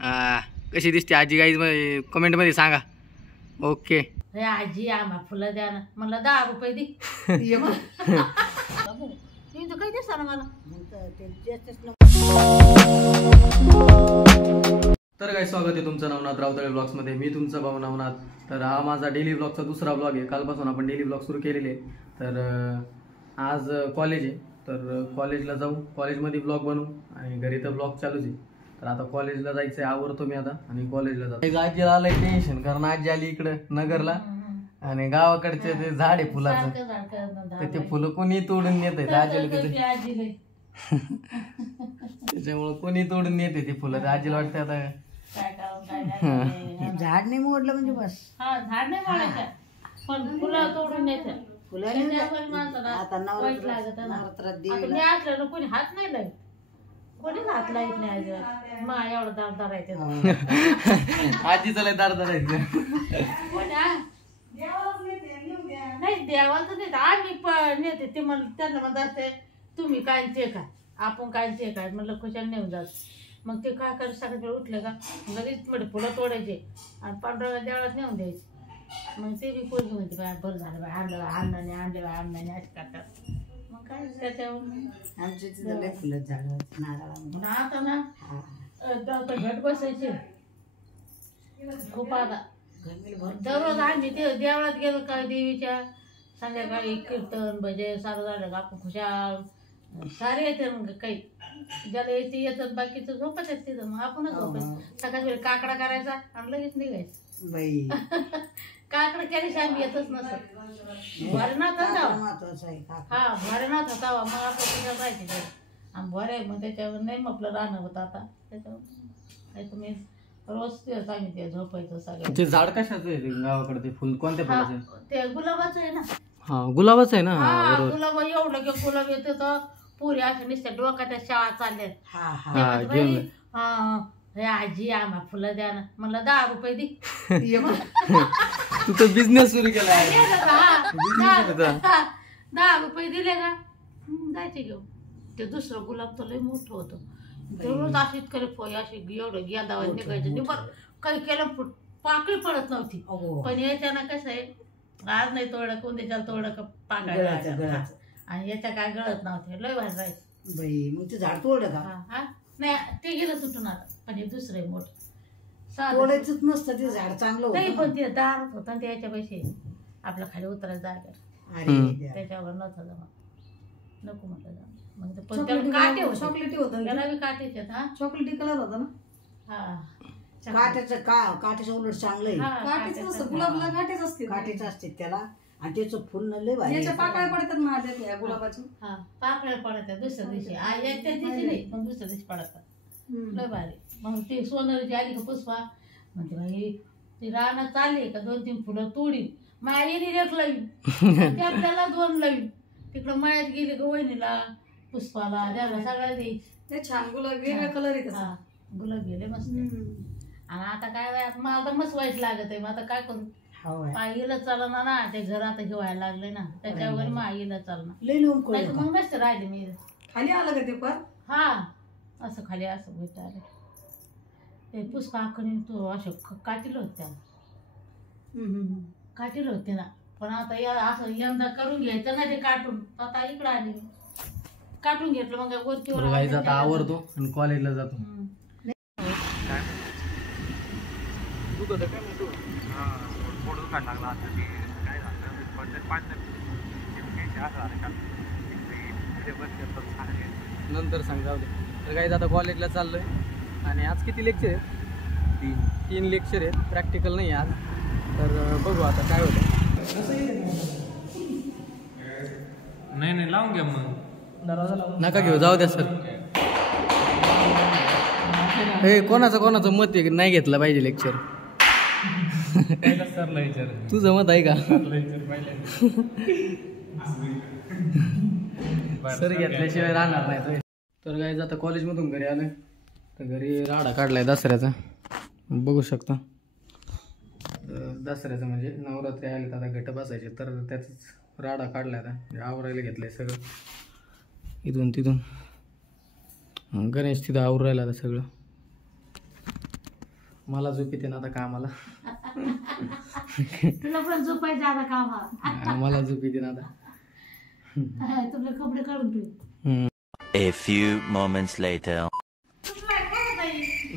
कशी दिसते आजी गाईज कमेंट मध्ये सांगा. ओके. आजी आम्हा फुलं द्या ना. मला 10 रुपये दे. काही दिसत ना मला. तर काय स्वागत आहे तुमचं नवनाथ रावतळे ब्लॉग्स मध्ये. मी तुमचा भाऊ नवनाथ. तर हा माझा डेली ब्लॉगचा दुसरा ब्लॉग आहे. कालपासून आपण डेली ब्लॉग सुरू केलेले. तर आज कॉलेज आहे, तर कॉलेजला जाऊ, कॉलेजमध्ये ब्लॉग बनवू आणि घरी तर ब्लॉग चालूच आहे. तर आता कॉलेजला जायचंय, आवरतो मी आता आणि कॉलेजला जातो. आजीला आलंय टेन्शन, कारण आजी आली इकडे नगरला आणि गावाकडचे ते झाड आहे फुलाचं, तर ते फुलं कोणी तोडून नेत आहेत आजीला कधी, त्याच्यामुळे कोणी तोडून नेते ते फुलं. आजीला वाटतं आता झाड नाही मोडलं म्हणजे बस. हा झाड नाही मोडायचं, पण फुलं तोडून नेते. फुलं कोणी हात नाही लावत, कोणीच हात लावत नाही अजिबात. मा एवढं दारदार आहे आजीचं लय दारदार आहे. नाही देवाचं नाही, आम्ही नेते. ते मला त्यांना म्हणत असते तुम्ही काय ते काय, आपण काय ते काय. म्हणलं खुशाल नेऊन जात. मग ते काय कर, सकाळी उठलं का लगेच म्हणजे फुलं तोडायचे आणि पांढऱ्या देवळात नेऊन द्यायचे. मग ते बी पोरगी म्हणते बाय बरं झालं बाय, आणलं अन्नाने आणले बाय, अन्नाने असे करतात. मग काय त्याच्यावर आमचे फुलं झाड नारळा आता ना घट बसायचे खूप. आता दररोज आम्ही ते देवळात गेलो का देवीच्या, संध्याकाळी कीर्तन भजन सारं झालं का आपण खुशाल सारे येते. मग काही ज्याला येते येतात, बाकीचं झोपत आहेत तिथं. मग आपणच झोपायचं. सकाळी काकडा करायचा आणि लगेच निघायचं. काकडा केल्याशिवाय आम्ही येतच नसत. भरनाथच जावा, हा भरनाथ होता मग आपण तिथं जायचे. आणि भरे मग त्याच्यावर नाही मग आपलं राहणं होतं. आता त्याच्यावर तुम्ही रोज तेच आम्ही ते झोपायचं सगळं. ते झाड कशाचं आहे गावाकडे, ते फुल कोणत्या फुलाचं? ते गुलाबाचं आहे ना. हा गुलाबाचं आहे ना. गुलाब एवढं की गुलाब येते तर पुरी अशा नुसत्या डोक्याच्या शाळा चालल्यात. आजी आम्हा फुलं द्या ना. मला 10 रुपये दे. तू तर बिझनेस सुरू केला. 10 रुपये दिले का जायचे घेऊन. ते दुसरं गुलाब तर लय मोठं होतं. दररोज अशीच करे पोय अशी एवढं गेंदावर निघायचं. निबर काही केलं पाकळी पडत नव्हती. पण याच्यानं कसं आहे, आज नाही तोडलं कोण त्याच्याला तोडलं का पाकळ्या, आणि याच्या काय गळत नव्हते. लय भारी राहायचं बाई. मग ते झाड तोडलं का? नाही ते गेलं तुटून. आता पण हे दुसरं मोठं तोडायचंच नसतं. ते झाड चांगलं नाही, पण ते दारच होतं त्याच्या पैसे आपल्या खाली उतरायचं जागा, त्याच्यावर नव्हतं जमा. नको म्हटलं जा. मग काटे चॉकलेटी होतं, त्याला बी काटेचे. हा चॉकलेटी कलर होता ना. हा काट्याचं काट्याचं उलट चांगलं आहे. काटेच नसतं, गुलाबला काटेच असते. काटेच असते त्याला. आणि त्याचं फुल लय भारी. पाकळ्या पडतात ना गुलाबाच्या. हा पाकळ्या पडतात दुसऱ्या दिवशी. त्या दिवशी नाही पण दुसऱ्या दिवशी पडतात. लय भारी. मग ते सोनरीची आली का पुष्पा म्हणते भाई ती रानात चालली का 2-3 फुलं तोडीन, मायेने एक लावीन, त्याला 2 लावीन. तिकडं मळ्यात गेली का वहिनीला पुष्पाला द्यायला सगळ्या द्यायची. छान गुलाब वेगळा कलर आहे. गुलाब गेले मस्त. आणि आता काय मला तर मस्त वाईट लागत आहे. मग आता काय करू, आईला चालना ना. ते घर आता घेवायला लागले ना, त्याच्यावर मग आईला चालणार. मग मस्त राहिले मी. खाली आलं का ते पण? हा असं खाली असं भेट आलं. ते पुष्पा आखणी तो असं काटील होत त्याला, काटील होते ना. पण आता असं यंदा करून घ्यायचं ना ते काटून. आता इकडं आली काटून घेतलं. मग वरती आता आवरतो आणि कॉलेजला जातो. नंतर सांग जाऊ दे. तर काही आता कॉलेजला चाललोय आणि आज किती लेक्चर आहेत? 3 लेक्चर आहेत. प्रॅक्टिकल नाही आज. तर बघू आता काय होतं. नाही लावून घ्या मग. नका घेऊ, जाऊ द्या सर. हे कोणाचं मत आहे नाही घेतलं पाहिजे लेक्चर? तुझं मत आहे का? सर घेतल्याशिवाय राहणार नाही. तर काय आता कॉलेजमधून घरी आलं, तर घरी राडा काढलाय दसऱ्याचा. बघू शकता. दसऱ्याचं म्हणजे नवरात्री आले तर आता घट बसायचे, तर त्याचाच राडा काढलाय. आता आवरायला घेतलंय सगळं इथून तिथून. गणेश तिथं आवरायला आता सगळं. मला झोप येते ना आता कामाला. तुला पण झोपायचं आता कामाला. मला झोप येते ना आता. तुला कपडे काढून ठेव. A few moments later.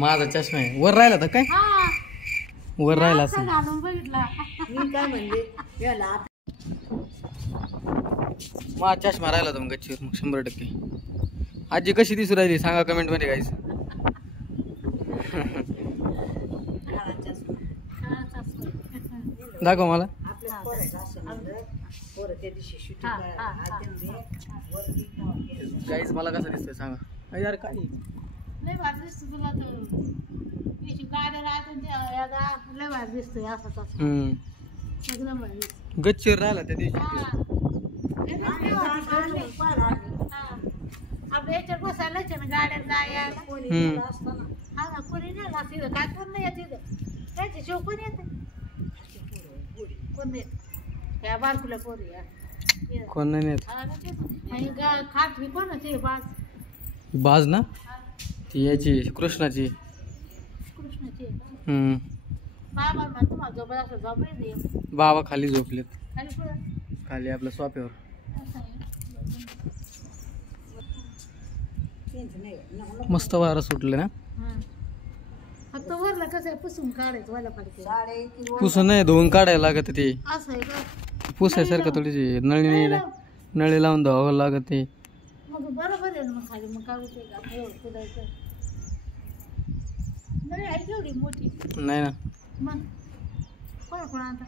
माझा चष्मा आहे वर राहिला तर काय वर राहिला असं घालून बघितला. मी काय म्हणले याला माझा चष्मा राहिला होता मग गच्चीवर मग 100%. आजी कशी दिसू राहिली सांगा कमेंट मध्ये गाईस. दाखव मला. आपल्या पोराचं असं म्हणलं पोरं त्या दिवशी शूटिंग गाईस मला कसं दिसतंय सांगा. अरे यार काय लय भारी दिसतो तुला तर. त्याची गाड्या राहते लय भारी दिसतोय असं तसं. एकदम भारी दिसतो. गच्चीवर राहिला त्या दिवशी. आपल्या याच्यात बसायलाच ना गाड्यात जायला. हा ना कोणी नाही ना तिथं काय कोण नाही येत तिथं. त्याची शिव कोण येते कोण येत या बारकुल्या पोरी कोण नाही नेत. आणि खाट कोण ते बाज बाज ना ती याची कृष्णाची. कृष्णाची हम्म बाबा तुम्हाला झोपत असं झोपाय दे. बाबा खाली झोपलेत. खाली पुढं खाली आपल्या सोफ्यावर. मस्त वारा सुटले ना. फक्त वरला कसं पुसून काढायचं वाला पडते. पुसून नाही धुवून काढायला लागत ते. असं आहे का पुसायसारखं थोडीशी नळी लावून धुवावं लागत ते. मग बरोबर आहे ना मग खाली मग काढू ते का एवढं कुदायचं नाही आहे एवढी मोठी नाही ना. मग कोण आता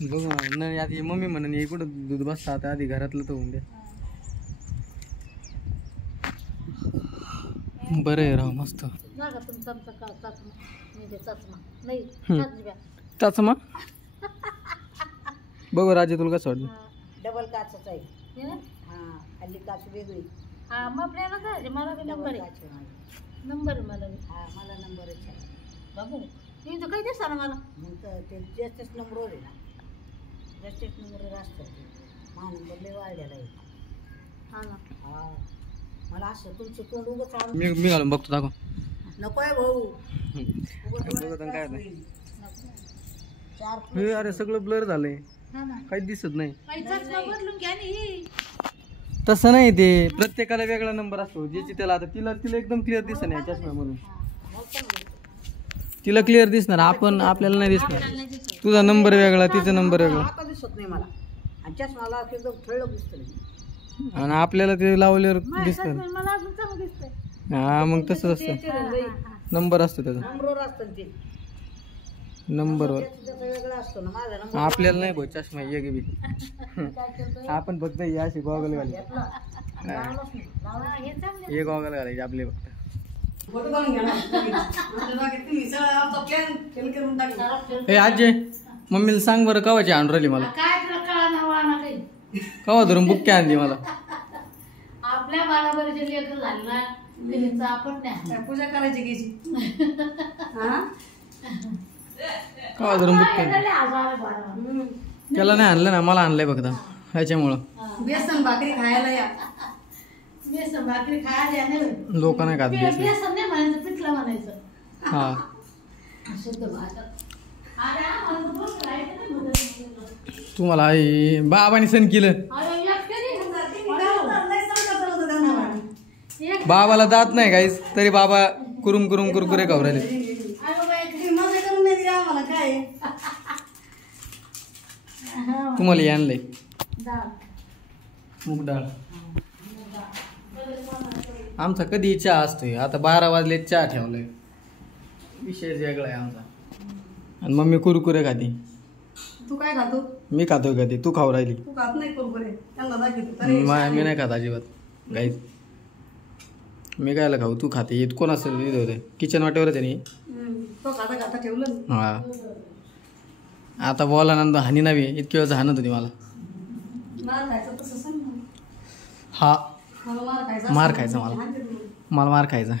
बघू ना नळी आधी मम्मी म्हणून हे कुठं दूध बसता आता आधी घरातलं तर होऊन द्या. बरं आहे राव मस्त. जागा तुमचा चचमा म्हणजे चचमा नाही चचमा. बघू राजे तुला कसं वाटलं. डबल काचच आहे. हे ना? हा हल्ली काच वेगळी. हा मग आपल्याला काय मला बी नंबर आहे. काच आहे माझी. नंबर आहे मला बी. हा मला नंबरच आहे. बाबू हे तर काही दिसत ना मला. मग तर ते जास्तच नंबरवर आहे ना. जास्तच नंबरवर असतात ते. नंबर लय वाढलेला आहे. हा ना हा मला असं तुमचं तोंड उगं चालू मी घालून बघतो दाखव. नको आहे भाऊ. बघत काय नाही. चार हे अरे सगळं ब्लर झालंय हा ना काहीच दिसत नाही. काही चष्मा बदलून घ्या ना ही. तसं नाही ते प्रत्येकाला वेगळा नंबर असतो ज्याची त्याला. आता तिला एकदम क्लिअर दिसत नाही चष्म्यामधून. तिला क्लिअर दिसणार आपण आपल्याला नाही दिसणार. तुझा नंबर वेगळा तिचा नंबर वेगळा आता दिसत नाही मला. आणि चष्माला एकदम ठळक दिसत नाही. आणि आपल्याला ते लावल्यावर दिसणार. मला अजून चांगलं दिसतंय. हा मग तसंच असतं. नंबर असतो त्याचा. नंबरवर असतं ते. नंबरवर त्याचा वेगळा असतो ना माझा नंबर. आपल्याला नाही भाऊ चष्मा एक बी. आपण फक्त हे असे गॉगल घालायचे. हे चांगलं हे गॉगल घालायचे आपले फक्त. हे आजी मम्मीला सांग बरं कवाची आणून राहिली मला. काय तुला कळा वाणा काही. कवा धरून बुक्की आणली मला. आपल्या बाराबरीचे लेकर झाले ना त्यांचं आपण नाही पूजा करायची घ्यायची. कवा धरून बुक्की त्याला नाही आणलं ना मला आणलंय फक्त ह्याच्यामुळं. बेसन भाकरी खायला या. बेसन भाकरी खायला नाही. लोक नाही खात बेसन. बेसन नाही म्हणायचं पिठलं म्हणायचं. हा शुद्ध भाषा. अरे आम्हाला तर बस राहायचं नाही म्हणत. तुम्हाला आई बाबाने सण केलं. अरे एक कधी बाबाला दात नाही काहीच तरी बाबा कुरुम कुरुम कुरकुरे खाऊ राहिले. तुम्हाला हे आणलंय मूग डाळ. आमचा कधी चहा असतोय. आता 12 वाजले चहा ठेवलाय. विषय वेगळा आहे आमचा. आणि मम्मी कुरकुरे खाते. तू काय खातो? मी खातोय कधी तू खाऊ राहिली. तू खात नाही कुरकुरे. त्यांना दाखवतो. मी नाही खात अजिबात गाईच. मी कायला खाऊ तू खाते. येत कोण असेल होते किचन वाटेवरच आहे तो खाता खाता ठेवलं. हा आता बोला नंतर हानी नव्हे इतके वेळेस हाणत होती मला. मार खायचा तसं सांग. हा मला मार खायचा. मार खायचा मला मार खायचा.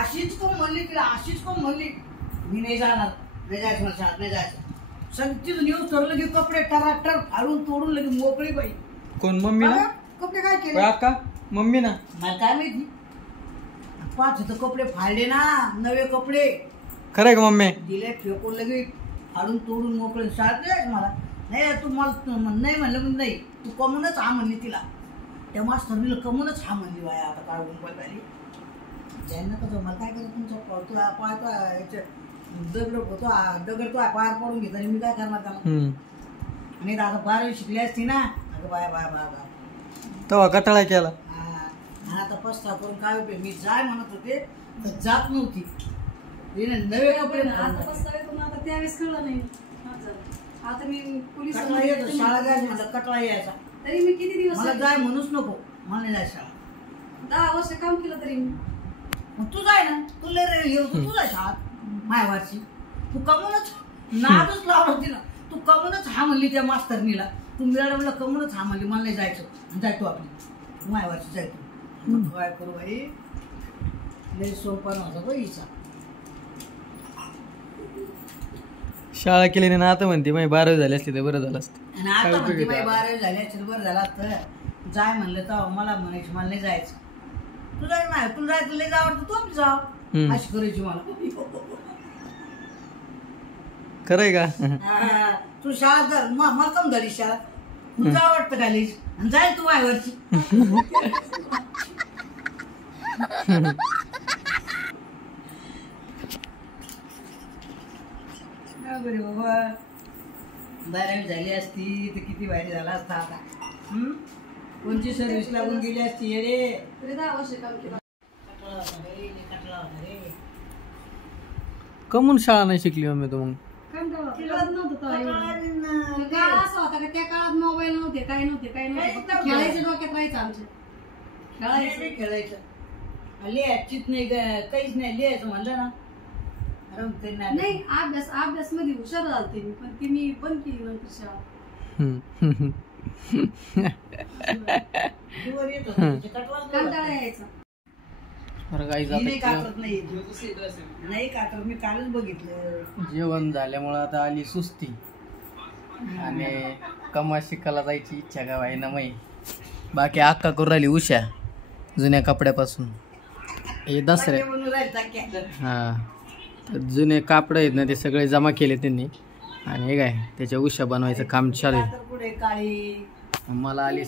अशीच कोण म्हणली तिला. अशीच कोण म्हणली मी नाही जाणार. नाही जायचं मला शाळेत नाही जायचं. सगळीच न्यूज ठरलं की कपडे टराटर फाडून तोडून लगे मोकळी बाई. कोण मम्मी ना कपडे काय केले अक्का मम्मी ना. मला काय माहिती. पाच होतं कपडे फाडले ना, नवे कपडे खरंय का मम्मी? दिले फेकून लगे फाडून तोडून मोकळे. शाळेत नाही मला, नाही तू मला नाही म्हणलं पण नाही, तू कमूनच हा म्हणली तिला. त्या मास्तरनीला कमूनच हा म्हणली बाया. आता काय उंपल झाली ज्यांना कसं मला काय करत तुमचा पळतो पाहतो याच्या दगड होतो दगड तो पायावर पडून घेतो आणि मी काय करणार त्याला. आणि आता 12वी शिकली असती ना, अगं बाय बाय बाय बाय तेव्हा कटाळा केला. आणि आता पस्ताव करून काय उपयोग. मी जाय म्हणत होते तर जात नव्हती. तिने नवे कपडे आता पस्तावे आता त्यावेळेस कळलं नाही. आता मी पोलीस कटळा येतो, शाळा जायचं म्हणलं कटळा यायचा. तरी मी किती दिवस मला जाय म्हणूच नको, मला नाही जाय शाळा. 10 वर्ष काम केलं तरी मी. मग तू जाय ना, तू लय येऊ तू जाय शाळात मायवारची. तू कमूनच नादच लावलं होती ना, तू कमूनच हा म्हणली त्या मास्तरनीला. तू मॅडमला कमूनच हा म्हणली मला नाही जायचं. जाय तू आपली मायवारची जाय तू. काय करू बाई, लय सोपा नव्हता बाई हिचा. शाळा केली नाही ना, आता म्हणते माझी 12वी झाली असती तर बरं झालं असतं. आणि आता म्हणते बाई 12वी झाली असेल बरं झाला असतं. जाय म्हणलं तर मला म्हणायची मला नाही जायचं. तू जाय नाही, तुला जायचं लय आवडतं तू आपली जाव अशी करायची मला. खरंय का? तू शाळा मला कम झाली शाळा, तुला आवडतं काय आणि जाय तू मायवरची. बरे बाबा 12वी झाली असती तर किती भारी झाला असता आता. कोणची सर्व्हिस लागून गेली असती रे. तरी 10 वर्ष काम केलं. कटळा होता रे, कटळा होता रे. कमून शाळा नाही शिकली मम्मी तू? मग काम कळत नव्हतं तेव्हा एवढं. तो काळ असा होता का त्या काळात मोबाईल नव्हते, काय नव्हते. फक्त खेळायचं डोक्यात राहायचं आमच्या. खेळायचं खेळायचं लिहायचीच नाही, काहीच नाही लिहायचं म्हणलं ना नाही. अभ्यास मध्ये हुशार झालते मी, पण ती मी बंद केली नंतर शाळा. कंटाळा यायचा. नाही कातर मी कालच बघितलं. जेवण झाल्यामुळं आता आली सुस्ती आणि कमा शिकायला जायची इच्छा का व्हाय ना माई. बाकी अक्का करून राहिली उषा जुन्या कपड्यापासून. हे दसऱ्या हा तर जुने कापड आहेत ना ते सगळे जमा केले त्यांनी आणि हे काय त्याच्या उषा बनवायचं काम चालू आहे. मला आली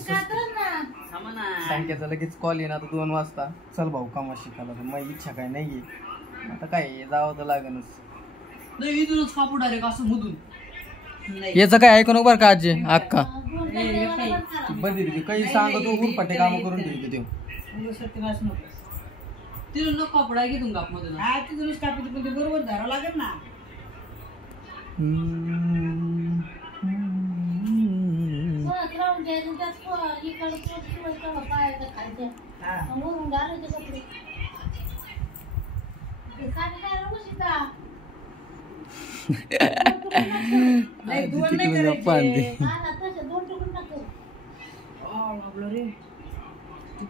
सांगितलं लगेच कॉल येईन आता 2 वाजता. चल भाऊ कामा शिकायला, तर माझी इच्छा काय नाहीये. आता काय जावं तर लागेलच. इथूनच कापूड डायरेक्ट असं मधून. याचं काय ऐकू नको बरं का आजी अक्का बंदी काही सांगतो उरपाटे काम करून ठेवते ते. तिथून कापड आहे घेऊन कापमधून तिथूनच कापू पण ते बरोबर धरावं लागेल ना.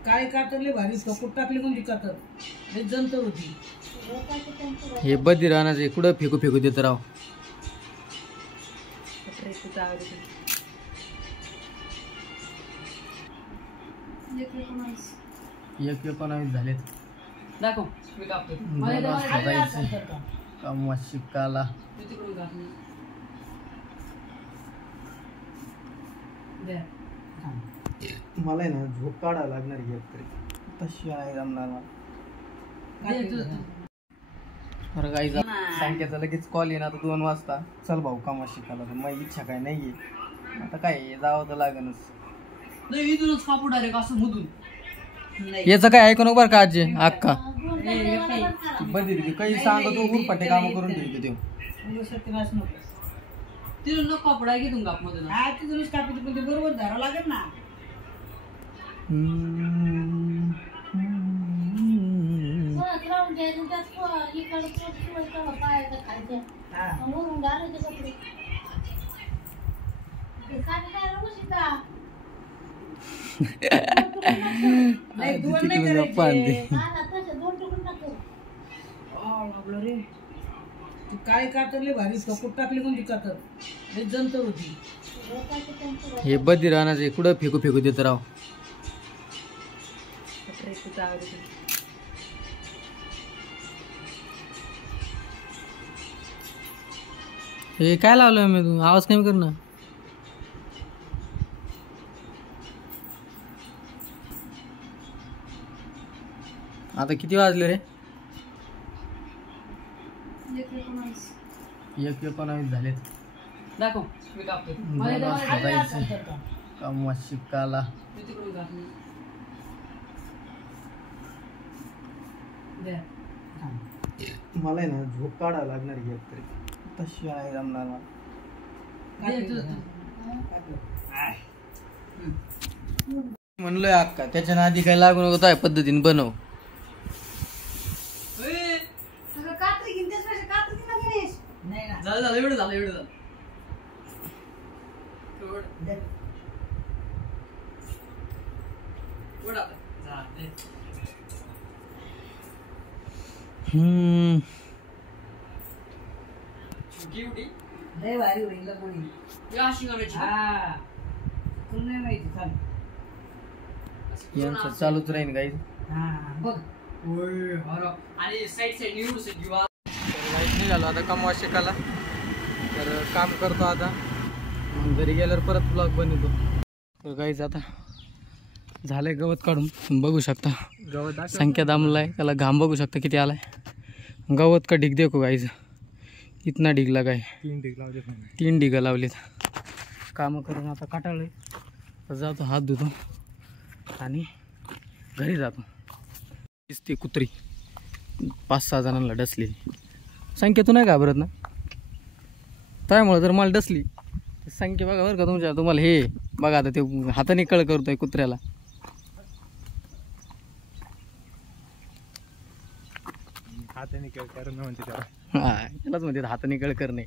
काय कातरले भारी कपूट टाकली कोणती कातर जंतर होती. हे बदी राहण्याचे कुठं फेकू फेकू देत राव. एक 19 झालेत. दाखव मी कापतो. कमा शिकायला मला आहे ना झोप काढावं लागणार एक तरी. तशी आहे जमणार बरं काही सांगितलं लगेच कॉल येईन आता 2 वाजता. चल भाऊ कामा शिकायला, तर माझी इच्छा काय नाहीये. आता काय जावं तर लागेलच. इथूनच कापू डायरेक्ट असं मधून. याचं काय ऐकू नको बरं का आजी अक्का बंदी काही सांगतो उरपाटे काम करून ठेवते ते. तिथून कापड आहे घेऊन कापमधून तिथूनच कापू पण ते बरोबर धरावं लागेल ना. काय कातरले भारी कपूट टाकली कोणती कातर जंतर होती. हे बदी राहण्याचे कुठं फेकू फेकू देत राव. हे काय लावलं मी तू आवाज कमी कर ना. आता किती वाजले रे? 1:19 झाले. दाखव मी कापतो. कमवा शिकाला मला आहे ना झोप काढावं लागणार एक तरी तशी आहे जमणार मला. म्हणलोय अक्का त्याच्या नादी काय लागू नको त्या पद्धतीने बनव. सगळं कात्री घेऊन त्याच कात्री घे ना गणेश. नाही ना झालं एवढं झालं. लय भारी होईल कोणी. हा तुला नाही माहिती चाल. यांचं चालूच राहील काही. हा बघ निघालो आता कमवा शिकायला. तर काम करतो आता मग घरी गेल्यावर परत ब्लॉग बनवतो. तर गाईज आता झालंय गवत काढून बघू शकता. गवत संख्या दामलाय त्याला घाम बघू शकता किती आलाय. गवत का ढीग देखो गाईज इतना ढीग लगाय. 3 ढिगं लावलेत. कामं करून आता काटाळलोय. तर जातो हात धुतो आणि घरी जातो. दिसते कुत्री 5-6 जणांना डसलेली. संख्या तू नाही घाबरत ना? त्यामुळं जर मला डसली तर संख्या बघा बरं का तुम्हाला हे बघा आता ते हाताने कळ करतोय कुत्र्याला. हा त्यालाच म्हणते हाताने कळ करणे.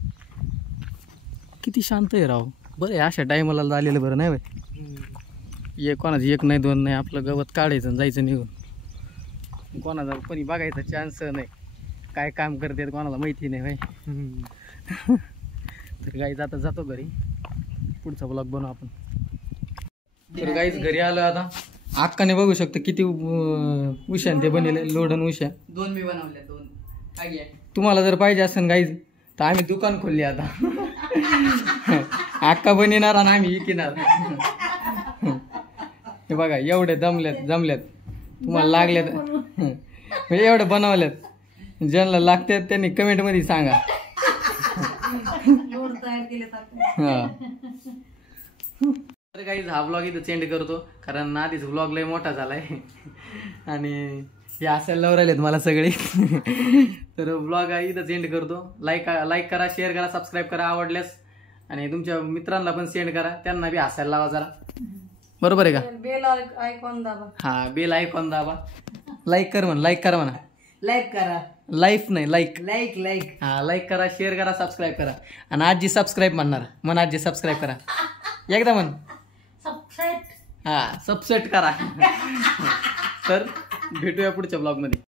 किती शांत आहे राव. बरं आहे अशा टायमाला झालेलं बरं नाही बाई. कोणाचं 1 नाही 2 नाही आपलं गवत काढायचं आणि जायचं निघून. कोणाचा कोणी बघायचा चान्स नाही. काय काम करते कोणाला माहिती नाही भाई. तर गाईज आता जातो घरी. पुढचा ब्लॉग बनवू आपण. तर गाईज घरी आलो आता. अक्काने बघू शकतो किती उशाने ते बनले लोडन उशा. 2 मी बनवल्या 2. काय तुम्हाला जर पाहिजे असेल गाईज तर आम्ही दुकान खोलली आता. अक्का बनणार आणि आम्ही विकणार. हे बघा एवढे जमल्यात तुम्हाला लागल्यात म्हणजे एवढे बनवल्यात. ज्यांना लागतात त्यांनी कमेंट मध्ये सांगा. हा तर काही हा ब्लॉग इथं सेंड करतो कारण आधीच ब्लॉग लय मोठा झालाय आणि हे असायला लव राहिलेत मला सगळे. तर ब्लॉग इथं सेंड करतो. लाईक करा, शेअर करा, सबस्क्राईब करा आवडल्यास. आणि तुमच्या मित्रांना पण सेंड करा, त्यांना बी हसायला लावा जरा. बरोबर आहे का? बेल आयकॉन दाबा. हा बेल आयकॉन दाबा. लाईक करा म्हणा. लाईक करा. लाईफ नाही लाईक. हा लाईक करा, शेअर करा, सबस्क्राईब करा. आणि आजी सबस्क्राईब म्हणणार आजी सबस्क्राईब करा एकदा म्हण. सबसेट हा सबसेट करा. तर भेटूया पुढच्या ब्लॉग मध्ये.